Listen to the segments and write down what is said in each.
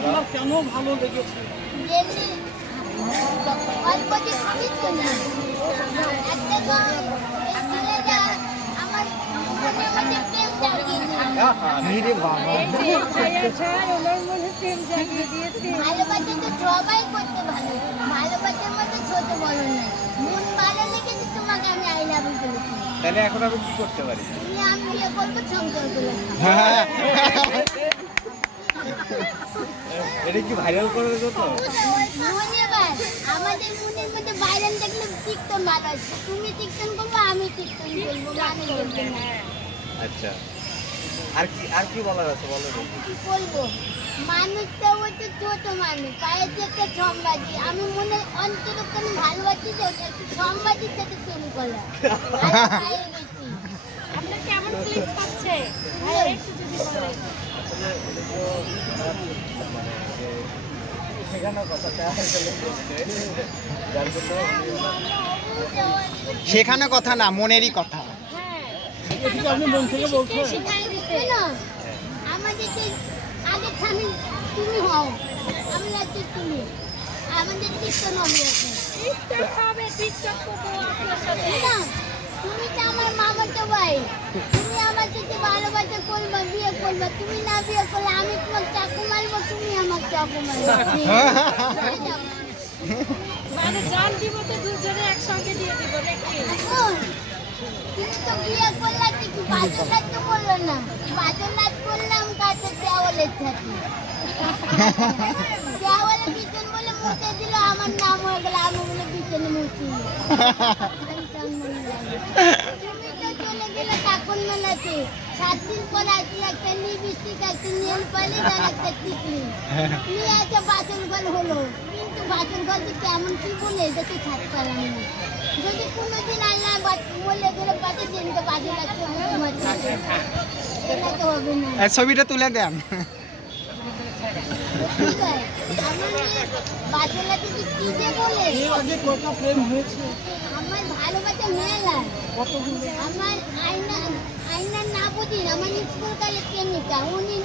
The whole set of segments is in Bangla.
আপনার কেন ভালো লেগেছে? ভালোবাসা তো সবাই করতে ভালো, ভালোবাসার মধ্যে ছোট বড় না। মন ভালো লেগেছে তোমাকে, আমি আই লাভ ইউ বলেছি। তাহলে এখন আমি কি করতে পারি? তুমি আমি বিয়ে করবো, সংসার করবো। এটা কি ভাইরাল করে দেবো তো? ধন্যবাদ। আমাদের মনের মধ্যে ভাইরাল দেখলে কীর্তন ভালো আছে। তুমি কীর্তন করবো, আমি কীর্তন করবো, মানে বলবো না। আচ্ছা, আর কি বলার আছে বলো? কি বলবো, মানুষটা হচ্ছে ছোট মানুষ, পায়ে যে একটা সম্বাদী। আমি মনে অন্তরক্ষণে ভালোবাসি যে একটু সম্বাদীর সাথে প্রেম করলাম। আপনার কেমন ফিলিংস পাচ্ছে? একটু যদি বলেন। শেখানো কথা না, মনেরই কথা। আপনি মন থেকে বলছেন? আমাদেরকে আগে স্বামী তুমি হও, আমি লাগছে তুমি। আমাদের কীর্তন হবে এখন। না, তুমি তো আমার মামাতো ভাই, তুমি আমার সাথে ভালোবাসা করবে, বিয়ে করবে। তুমি না বিয়ে করলে আমি তোমার চাকু মারবো, তুমি আমার চাকু মারবে। মানে জান দিব তো দুজনে একসঙ্গে দিয়ে দিব নাকি? এখন তুমি তো বিয়ে করলে কি বাজল নাচ তো করলো না, বাজল নাচ করলাম কাছে দেওয়ালের সাথে। দেওয়ালে পিছন বলে মুছে দিল, আমার নাম হয়ে গেল, আমি বলে পিছনে মুছি। তুমি তো চলে গেলে কাকুন মেলাতে, 7 দিন পর আসলে একটা লিপস্টিক, একটা নেল পালিশ আর একটা টিকলি নিয়ে আছে। বাচন ঘর হলো, কিন্তু বাচন ঘর যে কেমন কি বলে এটা তো ছাড় পারলাম না। যদি কোনোদিন আল্লাহ বলে গেলে বাচ্চা দিনকে বাজে লাগছে, এটা তো হবে না। ছবিটা তুলে দেন। ঠিক আছে, আমার বাচ্চা লাগছে কি যে বলে। এর আগে কয়টা প্রেম হয়েছে? আমার ভালোবাসা মেলা, আমার আইনার না বুঝিন। আমার স্কুল কালে প্রেমিকা, উনি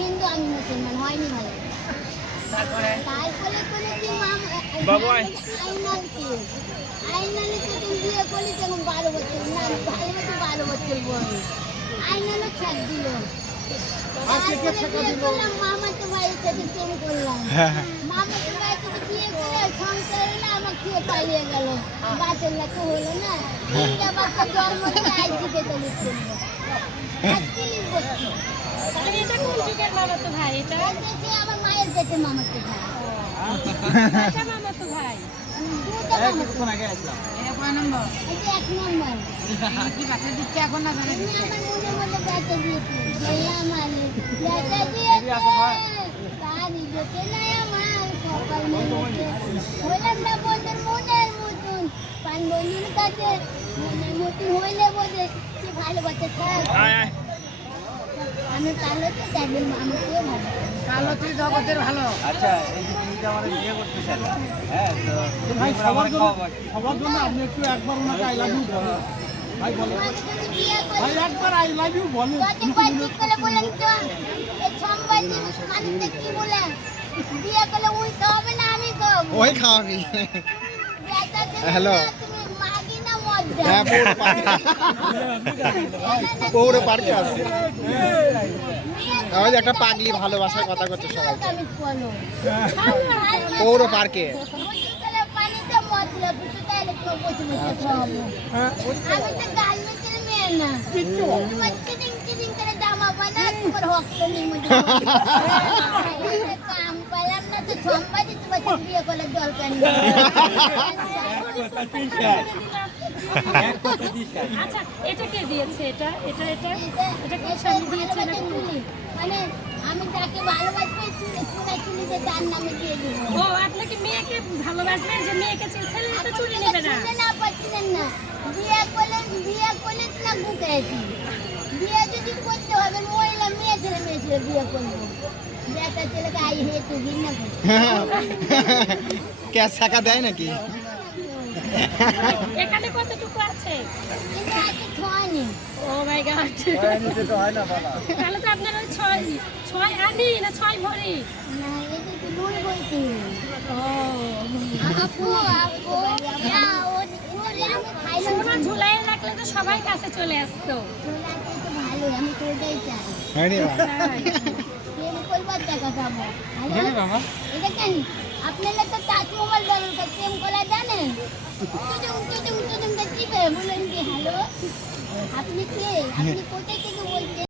হিন্দু, আমি মুসলমান, হয়নি ভালো। তারপরে কোনোদিন আইনালে প্রথম বিয়ে করলি তখন 12 বছর, না ভালোবাসা 12 বছর বয়স। আইনালও ছাড় দিল। বিয়ে করলাম, মামাতো ভাইয়ের সাথে প্রেম করলাম। মামাতো ভাইয়ের সাথে বিয়ে করে সংসার হলো, আমার খেয়ে পালিয়ে গেল। বাচ্চার তো হলো না, তিনটা বাচ্চা জন্ম দিয়ে আইসিকে তো লিখতে হবে। আজকে লিখবো তাহলে এটা কোন যুগের মামাতো ভাই? এটা আমার মায়ের পেটে মামাতো ভাই। এটা মামাতো ভাই। দুটো মামাতো। আগে আসলাম। এটা 1 নম্বর। কি বাচ্চা দিচ্ছে এখন না জানেন? আমি আমার মনের মধ্যে বাচ্চা দিয়েছি। আমার বাচ্চা দিয়েছে। তারি দিতে নাই আমার সকাল মনে। হইলাম না বন্ধুর মনের মতন। পান বন্ধুর কাছে মনের মতন হইলে বোধে কি ভালোবাসা থাক। আমি কালো তো দেখবেন আমাকেও ভালো। কালো তুই জগতের ভালো। আচ্ছা, এই যে তুমি যে আমার বিয়ে করতে চাইলে, হ্যাঁ, তো ভাই তুমি আমার সবার জন্য আপনি একটু একবার ওনাকে আই লাভ ইউ বলেন। ভাই বলেন, তোমাকে যদি বিয়ে করি ভাই একবার আই লাভ ইউ বলেন। কত কয়েক করে বলেন তো, এই সম্বাদী মানুষটা কি বলে? বিয়ে করলে ওই খাওয়াবে না আমি খাওয়াবো? ওই খাওয়াবি। হ্যালো। তুমি মাগি না মদ দাও? হ্যাঁ, পৌর পার্কে আছে। ওই যে একটা পাগলি ভালোবাসার কথা করছে সবাই। পৌর পার্কে। পানিতে মদ দিলে বুঝতে তাহলে কেউ বসে বসে খাওয়াবো। আমি তো গার্মেন্টসের মেয়ে না, তোমার চিটিং চিটিং করে জামা বানা তোমার হকটনির মধ্যে কাম পেলাম না তো সম্পাদি তোমার সাথে বিয়ে করলে দরকার নেই। আচ্ছা, এটা কে দিয়েছে? এটা এটা এটা এটা কোন স্বামী দিয়েছে নাকি? মানে আমি যাকে ভালোবাসবো চুনিতে তার নামে দিয়ে দিব। ও, আপনাকে মেয়েকে ভালোবাসবেন যে মেয়েকে ছেলে তো চুরি নেবে না। না পাচ্ছিলেন না, বিয়ে করলে না বুকেছি। বিয়ে যদি করতে হবে মহিলা মেয়ে ছেলে বিয়ে করবো। বেটা ছেলেকে আই হয়ে তো ঘৃণা করছে। ক্যাশ টাকা দেয় নাকি? এখানে কতটুকু আছে? কিন্তু আজকে ছয়নি। ও মাই গড, তো হয় না বাবা। তাহলে তো আপনার ওই 6 আনি না 6 ভরি? না আছে আপু আপু না ও আমি খাইলাম সোনা ঝুলাই রাখলে তো সবাই কাছে চলে আসতো। ছোলাটাই তো ভালো আমি তো ওটাই চাই হ্যাঁ রে বাবা। প্রেম করবার টাকা পাবো এটা কেন আপনারা তো টাচ মোবাইল দরকার প্রেম করা জানেন চিপে বলেন কি হ্যালো আপনি কে আপনি কোথায় থেকে বলছেন